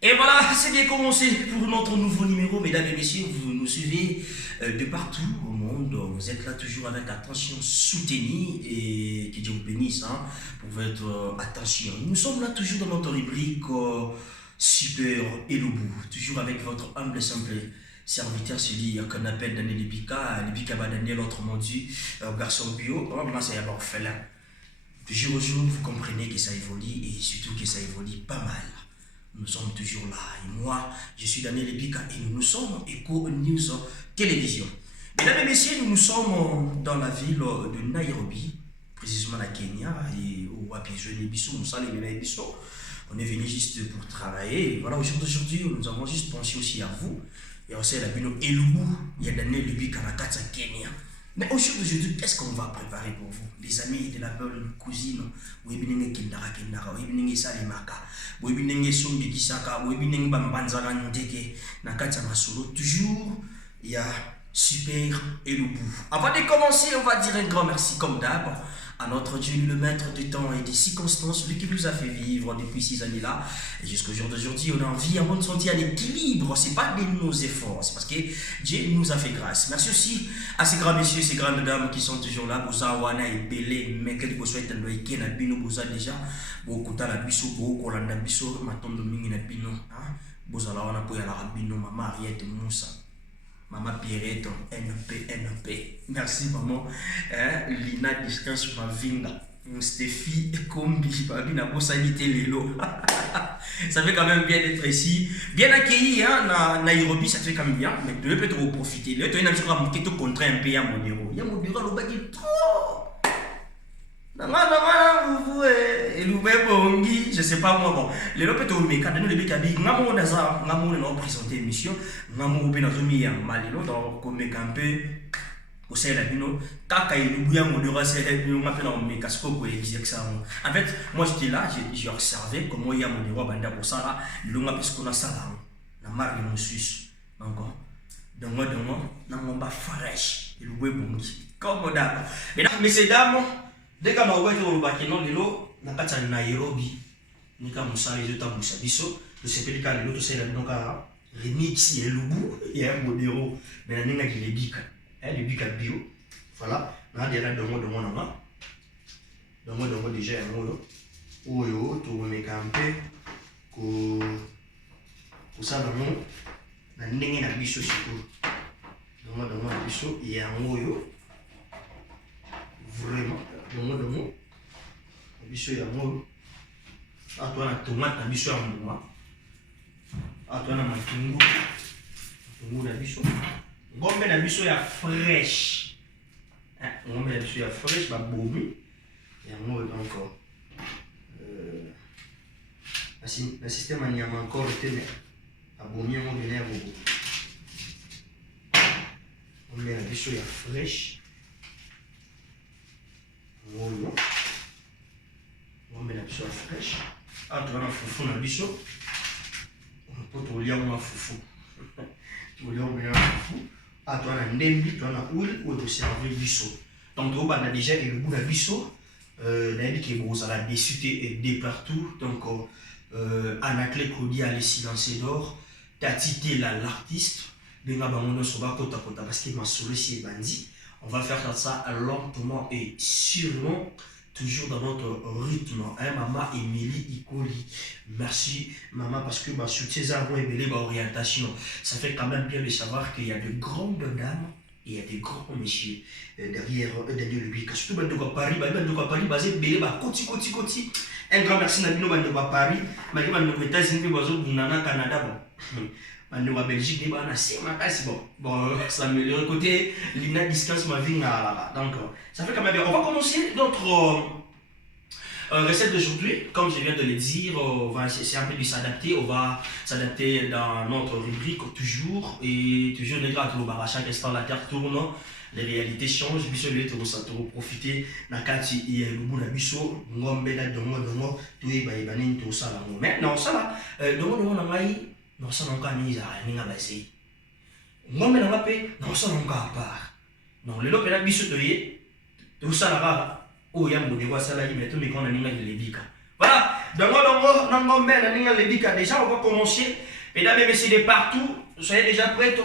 Et voilà, c'est bien commencé pour notre nouveau numéro, mesdames et messieurs. Vous nous suivez de partout au monde. Vous êtes là toujours avec attention soutenue et que Dieu vous bénisse pour votre attention. Nous sommes là toujours dans notre rubrique Super et le bout. Toujours avec votre humble et simple serviteur, celui qu'on appelle Daniel Libika. Libika va Daniel, autrement dit, garçon bio. Moi, c'est un orphelin. De jour au jour, vous comprenez que ça évolue et surtout que ça évolue pas mal. Nous sommes toujours là. Et moi, je suis Daniel Libika et nous sommes Eco News Télévision. Mesdames et messieurs, nous sommes dans la ville de Nairobi, précisément la Kenya, et au Wapijoni Bisso, Bisso. On est venu juste pour travailler. Et voilà, aujourd'hui, nous avons juste pensé aussi à vous. Et aussi à la Bino Elubu, il y a Daniel Libika à Kenya. Mais aujourd'hui, qu'est-ce qu'on va préparer pour vous? Les amis de la belle cousine, vous avez kindara kindara, vous avez salimaka, vous avez sombi kisaka, vous avez bambanzara ndeke, nakata masolo. Toujours, il y a super et le bout. Avant de commencer, on va dire un grand merci comme d'hab à notre Dieu, le maître du temps et des circonstances, lui qui nous a fait vivre depuis ces années-là. Et jusqu'au jour d'aujourd'hui, on a envie avant de sentir un équilibre. C'est pas de nos efforts, c'est parce que Dieu nous a fait grâce. Merci aussi à ces grands messieurs, ces grandes dames qui sont toujours là. Boza wana et belé, mais quel que soit le loïké na bino boza déjà. Bokuta la biso, bokolanda biso, matondo mingi na bino. Boza la wana poya la bino, maman Ariette Moussa. Maman Pierrette, NP. Merci maman. Lina Distance Mavinga. Stéphie Kombi, Babina Bossanité Lelo. Ça fait quand même bien d'être ici. Bien accueilli à Nairobi, ça fait quand même bien. Mais tu peux peut-être profiter. Là, tu as une contre un pays à Modéro. Il y a Modéro, le bagage trop. Je sais pas moi bon les lopes au meka dans le bikabi ngamo daza ngamo na présenter émission ngamo be na zomi ya malelo donc comme campé au sein la bino kaka ilubu ya modera c'est le ngape na meka scope et disait que ça en fait moi j'étais là j'ai observé comment il y a modera banda pour ça là le ngape ce qu'on a ça là na marque mon suisse encore donc moi na ngomba fresh ilubu bongi comme d'hab mesdames messieurs dames. Dès que nous avons le bakino lilo na kati Nairobi nika musala ezota musa biso to sepeli ka lilo to sela donc remix elubu ya modero mais na ninga kilebika le bika bio voilà na dira dongo na dongo déjà ya ngolo oyo to meka mpe ko sala mo na ndenge na biso siko dongo na biso ya ngoyo vraiment dongo biso ya ngolo toi na tomate na biso ya mbuma toi na matungu na biso ngombe na biso ya fresh ngombe na biso ya fresh ba bomi ya ngolo encore la système a nyama encore tene abomi ngombe na bobo ngombe na biso ya fresh ngolo ngombe na biso ya fresh toi na fufu na biso po tolia ma fufu tolia ma fufu toi na ndembi toi na huile ou to servir biso donc to bana déjà et le bout na biso na bi ke bozala dessuté de partout donc Anaclé Claudia les silencieux d'or Tatité l'artiste benga bangono soba kota parce que ma solo si bandi. On va faire ça lentement et sûrement, toujours dans notre rythme. Maman Émilie Ikoli. Merci, maman, parce que sur tes arbres et orientation, ça fait quand même bien de savoir qu'il y a de grandes dames et il y a des grands messieurs derrière Daniel Libika. Surtout, Paris, basé Koti. Un grand merci à Paris, aux États-Unis, au Canada. Nous à Belgique, nous avons bon, ça me le côté Lina Distance Mavinga. Donc, ça fait quand même bien. On va commencer notre recette d'aujourd'hui. Comme je viens de le dire, on va essayer un peu de s'adapter. On va s'adapter dans notre rubrique toujours. Et toujours, les gars, à chaque instant, la terre tourne. Les réalités changent. Biso le to sa to profiter na kati ya lubu na biso ngombe na dongo to e ba ibane to sala ngo. Mais non, ça là, dongo na ngai. Non, ça n'a pas mis à rien à baser. Moi, je n'ai pas fait, non, ça n'a pas part. Non, le lot de la bisotoye, tout ça là-bas, oh, il y a mon devoir salarié, mais tout le monde a les bika. Voilà, Déjà, on va commencer. Mesdames et messieurs de partout, soyez déjà prêts.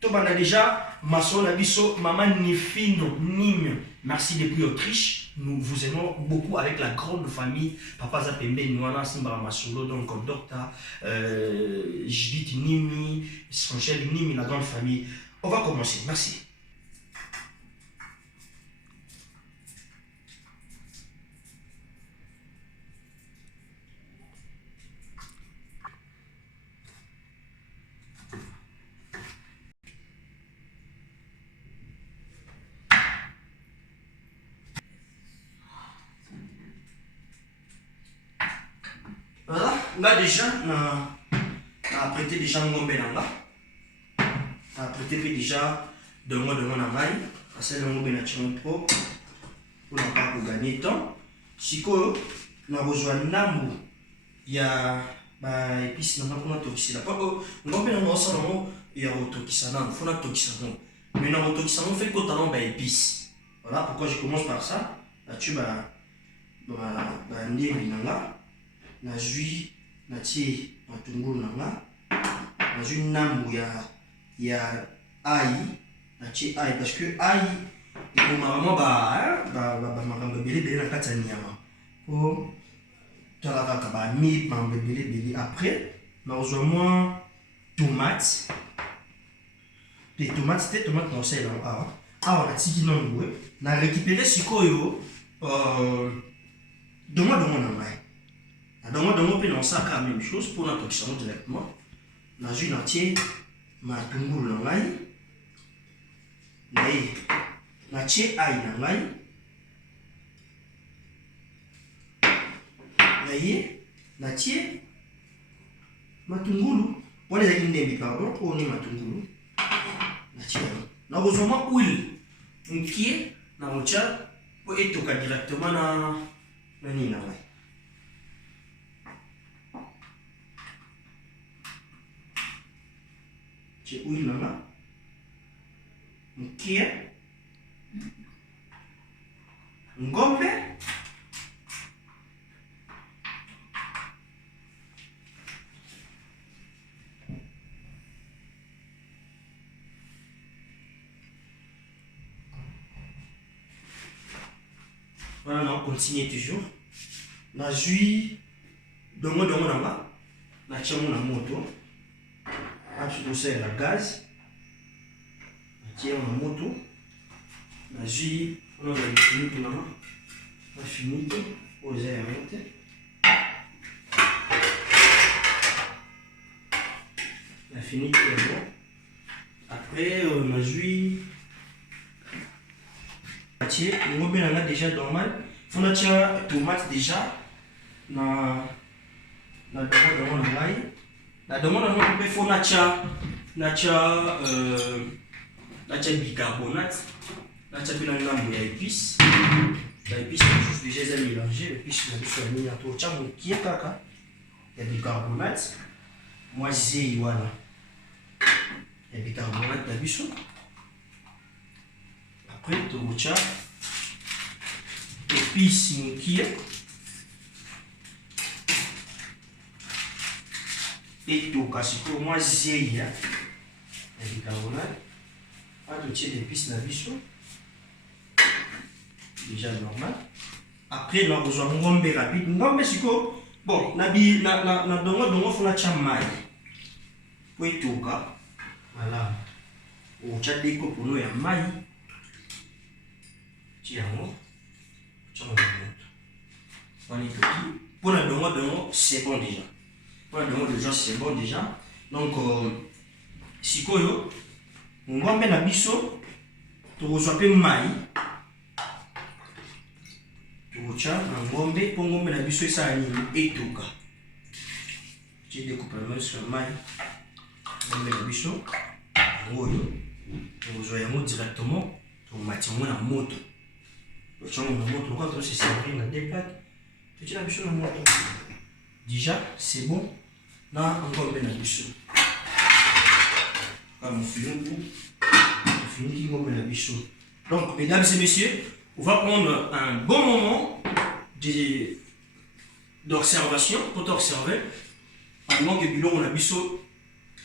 Tout le monde déjà. Maso Labiso, Maman Nifino, Nîmes. Merci depuis Autriche. Nous vous aimons beaucoup avec la grande famille. Papa Zapembe, Nouana, Simbara Masolo, donc Docteur Judith Nimi, Franchel Nimi, la grande famille. On va commencer. Merci. Voilà, là déjà, on a prêté déjà un ngombe nanga. On a prêté déjà de moi nangai. Parce que le ngombe na chimon pro. On n'a pas pour gagner temps. Si on a besoin de namu, il y a épices nanga pour notre là. Pas que ngombe nanga ça non, il y a autokisana, il faut na tokisana. Mais na autokisana on fait quoi talent épices. Voilà pourquoi je commence par ça. Là tu ndembi nanga. Na jui na tie matungulu nanga na jui nambu ya aïe na tie aïe parce que aïe et vraiment makambo belé na kati ya nyama po tala kaka ba mi makambo belé après na ozwa moi tomate non c'est là awa na tiki nangu na récupérer sikoyo dongo na mai. Donc, on peut lancer la même chose pour notre action directement. La jus entier, ma tungulu nangai, na tie aïe nangai, na tie ma tungulu. Pour les aguindembi pardon, on est ma tungulu. Na tie. Na besoin huile, un pied, na mocha pour étoka directement na ni nangai. J'ai huile là, mkia, ngombe, voilà, on continue toujours. Na jui, dongo nanga, na tiamo na moto. Tu dois la gaz, tiens la moto, la jus, on a fini tout là, on a fini tout, on a monté. On a fini tout là. Après, on a jus, tiens, on a déjà normal. On a tiens tomate déjà, na la demande on peut faire nacha bicarbonate, nacha binangambo ya épices. La épice juste déjà mélangé, l'épice na biso ni ato cha mokie kaka ya bicarbonate. Moi j'ai voilà. Ya bicarbonate na biso. Après to cha épice mokie. Et tout cas, pour moi, j'ai du carbonate. Pas de tiers d'épices dans biso. Déjà normal. Après, on a besoin de ngombe rapide. Ngombe, c'est quoi? Bon, na dongo faut la chamai. Pour tout cas, voilà. Au chat des coupes pour nous, il y a maï. Tiens, on est tout. Pour la dongo, c'est bon déjà. Pour la demande de gens, c'est bon déjà. Donc, si koyo, on va mettre la biso, tu reçois peu maï. Tu reçois un gombe, pour on met la biso et ça a et tout cas. Tu découpes le même sur le maï. On met la biso, tu reçois un mot directement, tu mets la moto. Tu reçois la moto, quand tu sais servir dans des plaques, tu tires la biso dans la moto. Déjà, c'est bon. Là, encore bien la comme on finit comme la bichou. Donc, mesdames et messieurs, on va prendre un bon moment de d'observation, quand on observe, pendant que bilot on a biso,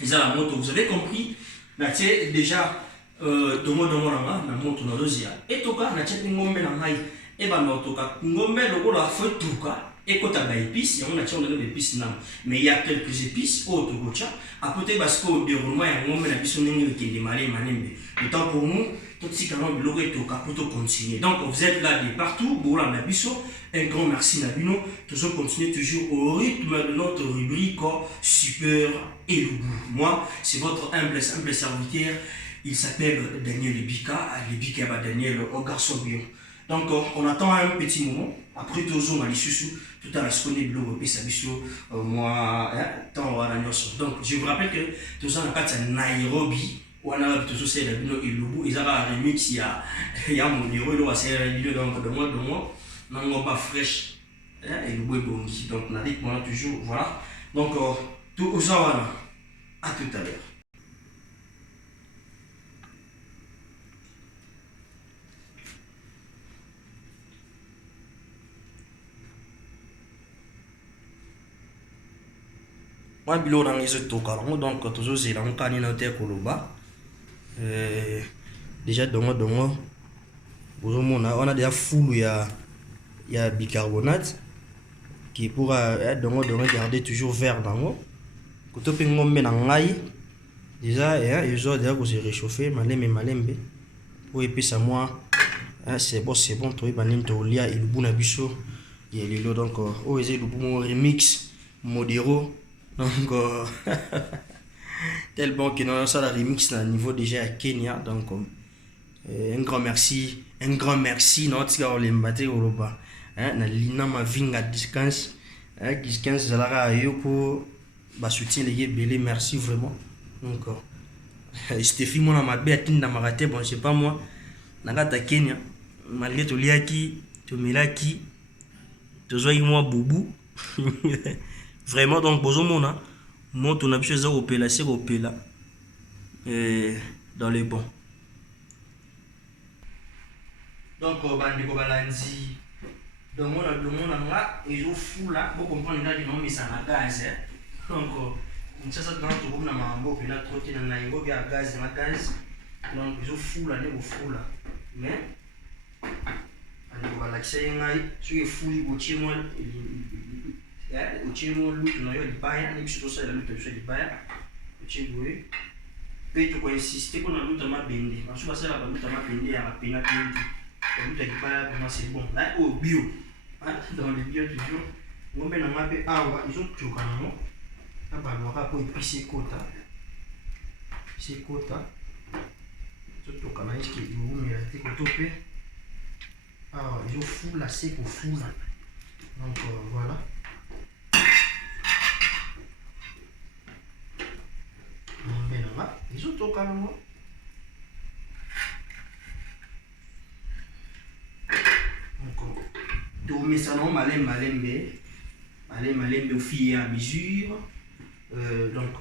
ils ont la moto, vous avez compris, là c'est déjà domo nanga, na moto na dozia, et toka na tchèque ngombe na ngai, et ben toka ngombe logo la feu toka. Et quand tu as des épices, on a des épices, mais il y a quelques épices, autres gocha. À côté, parce qu'au déroulement, il y a un moment qui est démarré, le temps pour nous, tout ce qui est pour continuer. Donc, vous êtes là de partout, un grand merci Nabino, toujours continuer toujours au rythme de notre rubrique Super et Loubou. Moi, c'est votre humble serviteur, il s'appelle Daniel Lebika, Daniel, au garçon bio. Donc, on attend un petit moment. Après, toujours, on a les sous tout à la seconde de l'eau, et ça, moi, tant on a donc, je vous rappelle que tout ça, on a pas de Nairobi, on a tout ça, c'est la Bino et Loubou, ils ont un remix, il y a mon bureau, il c'est la vidéo de moi, non, pas fraîche, et Loubou est bon ici. Donc, on a dit qu'on a toujours, voilà. Donc, tout ça, voilà. À tout à l'heure. Moi, bilo dans les autres donc toujours c'est là on canne na terre koloba. Déjà dongo on a déjà full il y a bicarbonate qui pourra dongo garder toujours vert dans l'eau. Quand on peut ngombe na ngai déjà ils ont déjà se réchauffer malembe pour épicer moi c'est bon toi banim to lia il buna biso il y a donc ils le bon remix modéro. Donc, tellement que nous avons ça la remix à niveau déjà à Kenya. Donc, un grand merci, non, tu as les matés au repas. Na lina ma vinga distance, distance de la pour soutien les belé, merci vraiment. Donc, Stéphie, mon ma bête, n'a ma raté, bon, c'est pas moi. Nagata Kenya, malgré tout liaki, tout milaki, tout ça, moi, boubou. Vraiment, donc, bonjour, mon ton habitude c'est opéla, c'est opéla. Dans les bons. Donc, bandi ko balandi. Donc, on a là, ils ont fou là, pour comprendre là, ils ont mis ça à gaz. Donc, ça dans tout comme na mambo, puis là, trotter dans la à gaz, na gaz. Donc, ils ont fou là, ils ont fou là. Mais, bandi ko balakisa ngai, tu es fou, il tient moi. Uchimo lutu na yo libaya ni biso ça la lutu biso libaya uchimo pe to ko insister ko na lutu mabende baso ba sala ba lutu mabende ya pena pende la lutu libaya pour moi c'est bon là au bio dans le bio toujours ngombe na mabe awa izo choka na mo na ba lo ka ko ipisi kota c'est kota to choka na iski iumira te ko tope awa izo fula c'est ko fula donc voilà. Ils ont tout calme. Donc, mais ça non, malembe au fil et à mesure. Donc,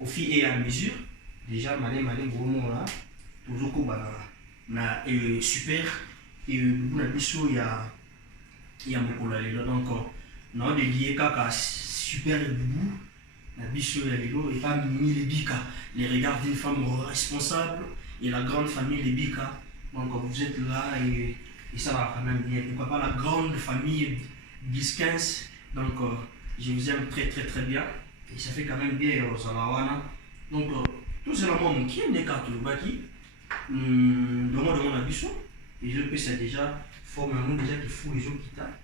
au fil et à mesure. Déjà, malembe vraiment là. Toujours qu'on na super. Et le biso il y a beaucoup là. Donc, non, de lier kaka super boubou. La bichou et pas Mimi Lebika, les regards d'une femme responsable et la grande famille Lebika. Donc vous êtes là et ça va quand même bien. Pourquoi pas la grande famille Biskins. Donc je vous aime très bien et ça fait quand même bien aux Salawana. Donc tout simplement qui est né quand le baki dans mon abisso et je peux ça déjà forme un monde déjà qui fout les gens qui tapent.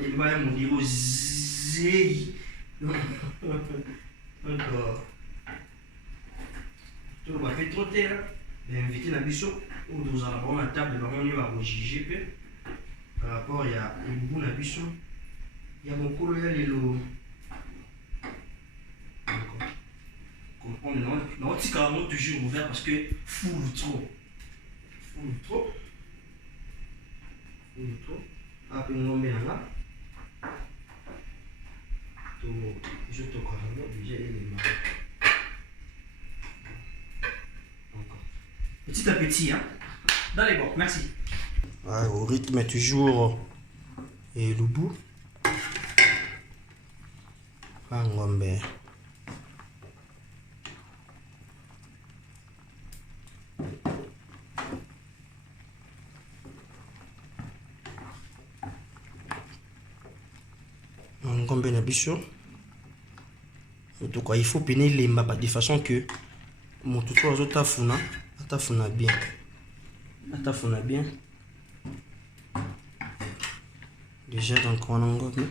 Il va me dire aux zéi. Donc, tout va faire trop terre. Inviter la biso ou nous allons avoir la table de on va juger par rapport à une bonne biso. Il y a mon colonel et le. Comprendre, non, c'est carrément toujours ouvert parce que fou trop. Après, on met là. Je te connais, obligé élément. Encore. Petit à petit, hein. Dans les bords, merci. Au rythme toujours et le bout. Ngombe. Ngombe na biso. Donc il faut peiner les mbaba de façon que mon tuto azotafuna atafuna bien. Atafuna bien. Déjà donc on a ngombe.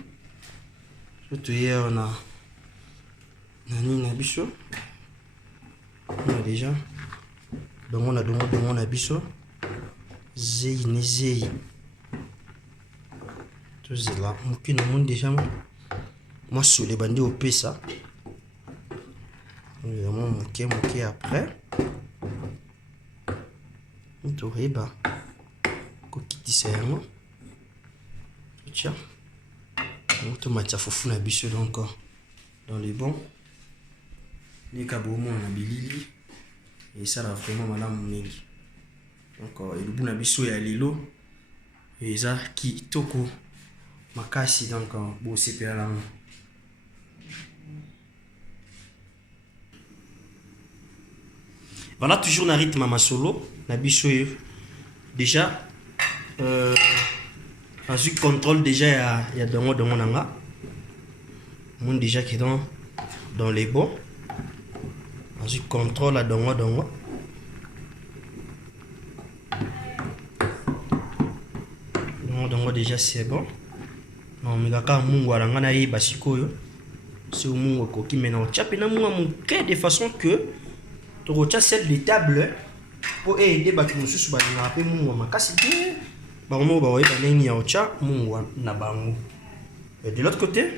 Surtout hier on a nani na biso. On a déjà donc on a biso. Zei ne zei. Tout c'est là. Moki na monde déjà moi sur les bandits au pesa. Évidemment moki après. On riba. Kokitisa yango. Tiens. On te matcha fofu na biso donc dans les bons. Les kabomo na bilili et ça là vraiment madame mingi. Donc le bon na biso ya lelo et ça qui toko makasi donc bon sepela là. Voilà toujours na rythme masolo na biso déjà as eu contrôle déjà il y a dongo nanga mon déjà qui dans les bons as eu contrôle à dongo déjà c'est bon non mais kaka mungu alanga na ye basikoyo c'est au mungu koki maintenant tchape na mungu muke de façon que to tcha cette de table pour aider batu mususu ba na pe mungu makasi bien bango ba oye ba nini ya ocha mungu na bango. Et de l'autre côté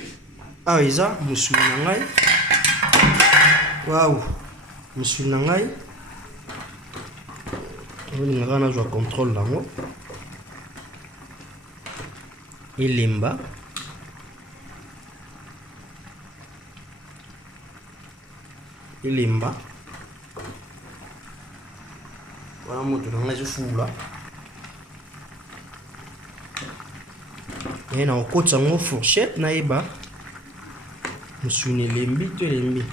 Aiza musulu na ngai waouh musulu na ngai on ngaka na joie contrôle lango elemba voilà moto na ngai zofula et na okotsa ngo fourchette na eba musuni lembi to lembi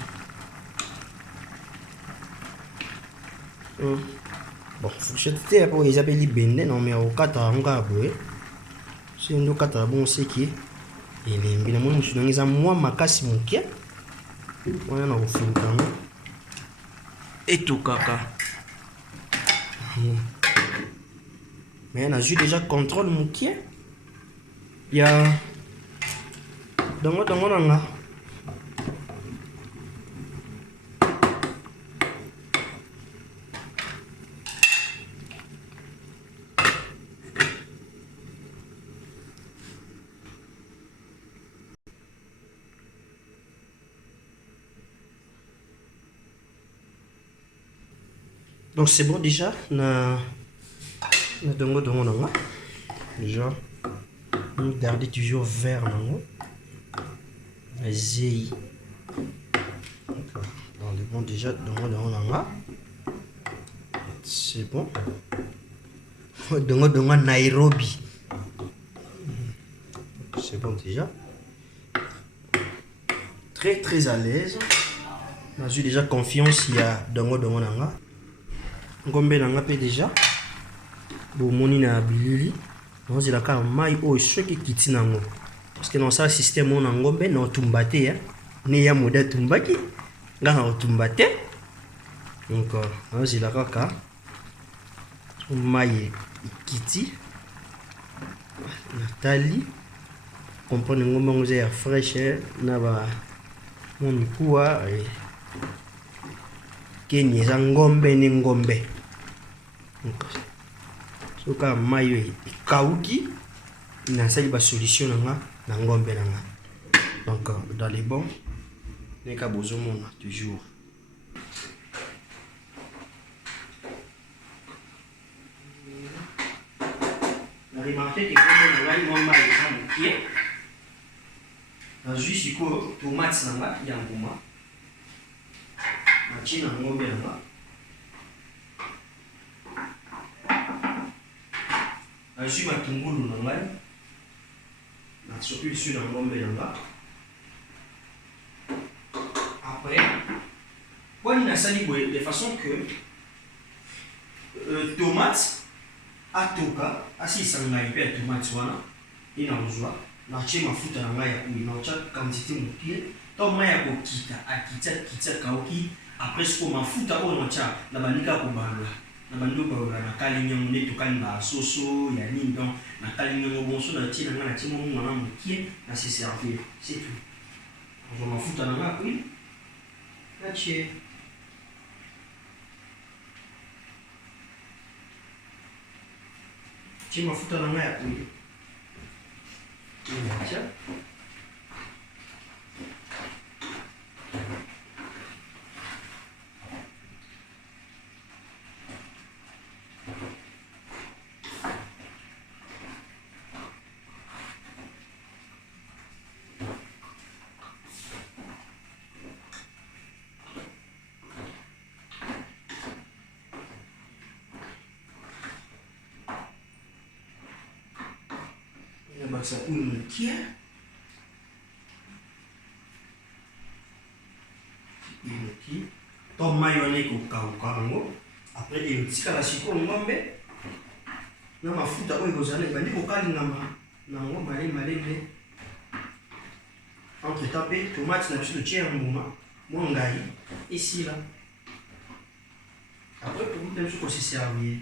bon fourchette te pour les appels bende non mais au kata nga boye c'est ndo kata bon c'est qui lembi na mon musuni ngiza moi makasi muke on a ofuka ngo et tout kaka mais on a eu déjà contrôle muke. Il y a dongo nanga donc c'est bon déjà na dongo nanga déjà gardez toujours vert non zéi dans le bon déjà dans c'est bon dongo Nairobi c'est bon déjà très à l'aise j'ai déjà confiance il y a dongo nanga ngombe nanga pe déjà bon moni na bilili on a ka mai o soki kiti nango parce que dans ça système on ngombe na tumbate ya ne ya moda tumbaki ngana tumbate donc on a ka mai kiti natali comprendre ngombe ngoze ya fraîche na ba mon kuwa keni za ngombe ni ngombe donc soka mayo kauki na sali ba solution na ngombe nanga donc dans les bons neka bozomona toujours na remarquer que comme on a ngomba ya mukie na juste ko tomate nanga ya ngoma na china ngombe nanga nazwi matungulu na ngai nasopi sur na ngombe na nga. Après wani nasali boye de façon que tomate atoka asisa ngai pe tomate wana ina uzwa na che mafuta na ngai ya kuyi na cha quantité mokie to maya kokita akita kaoki. Après ce mafuta oyo cha na banika ko bala na bando ba na kalinya mune to kalinga soso ya nini donc na kalinya ngo bonso na tina na timo mwana mokie na se servir, c'est tout. On va mafuta na ngai kuyi na che mafuta na ngai ya kuyi. Tiens. Ça une qui to mayonnaise ko kaukango. Après il tika la siko ngombe na mafuta oyo kozana bandi ko kalinga na ngombe malele. Entre taper tomate na biso tia mbuma mongai ici là. Après pour vous même se servir.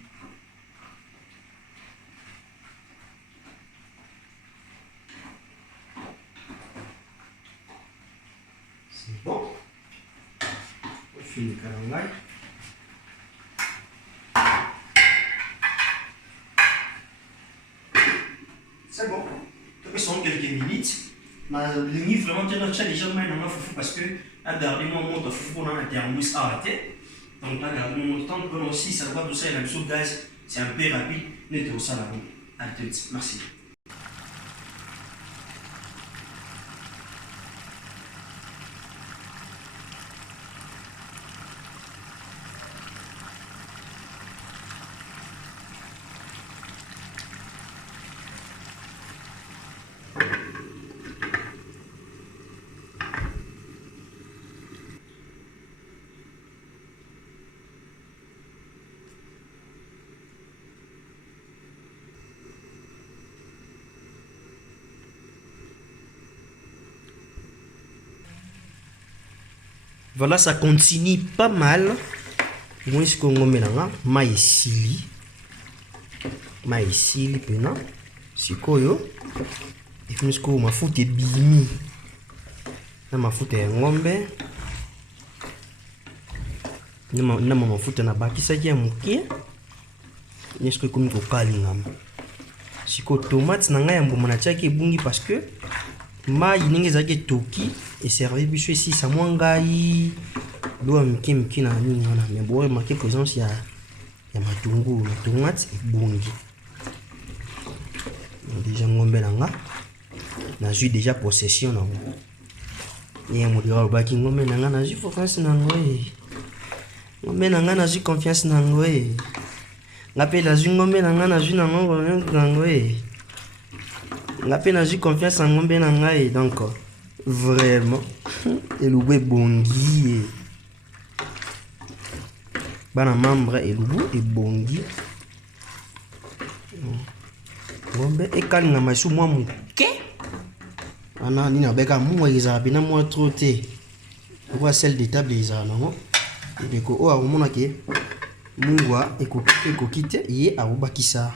C'est bon. On finit le caramel. C'est bon. Ça fait quelques minutes. Mais le livre vraiment tient notre chat déjà maintenant foufou parce que à garder mon monte foufou dans la thermos arrêté. Donc là garder mon temps que aussi ça va tout ça la mission gaz c'est un peu rapide. N'était au salon. À tout. Merci. Voilà, ça continue pas mal. Moi, ce qu'on met là, maïsili pena. C'est quoi yo? Et puis, ce qu'on m'a foutu bimi. Na m'a foutu ngombe. Na m'a foutu na baki sa dia mukie. N'est-ce que comme ko kalingam. C'est quoi tomate na nga ya mbuma na tiaki bungi parce que ma ininge zake toki et servi biso ici ça mwangai doa mki na nini wana mais bon marqué présence ya matungulu na tomate et bungi déjà ngombe nanga na jus déjà possession na ye modira baki ngombe nanga na jus confiance na ngoe ngombe nanga na jus confiance na ngoe ngape la jus ngombe nanga na jus na ngoe ngape na jus confiance en ngombe na ngai donc vraiment elubu ebongi bana membre elubu ebongi ngombe ekalinga masu mwa muke ana nini abeka mwa ezala bina mwa trop te kwa celle de table ezala nango ebeko oyo akomona ke mungwa ekoki te ye akobakisa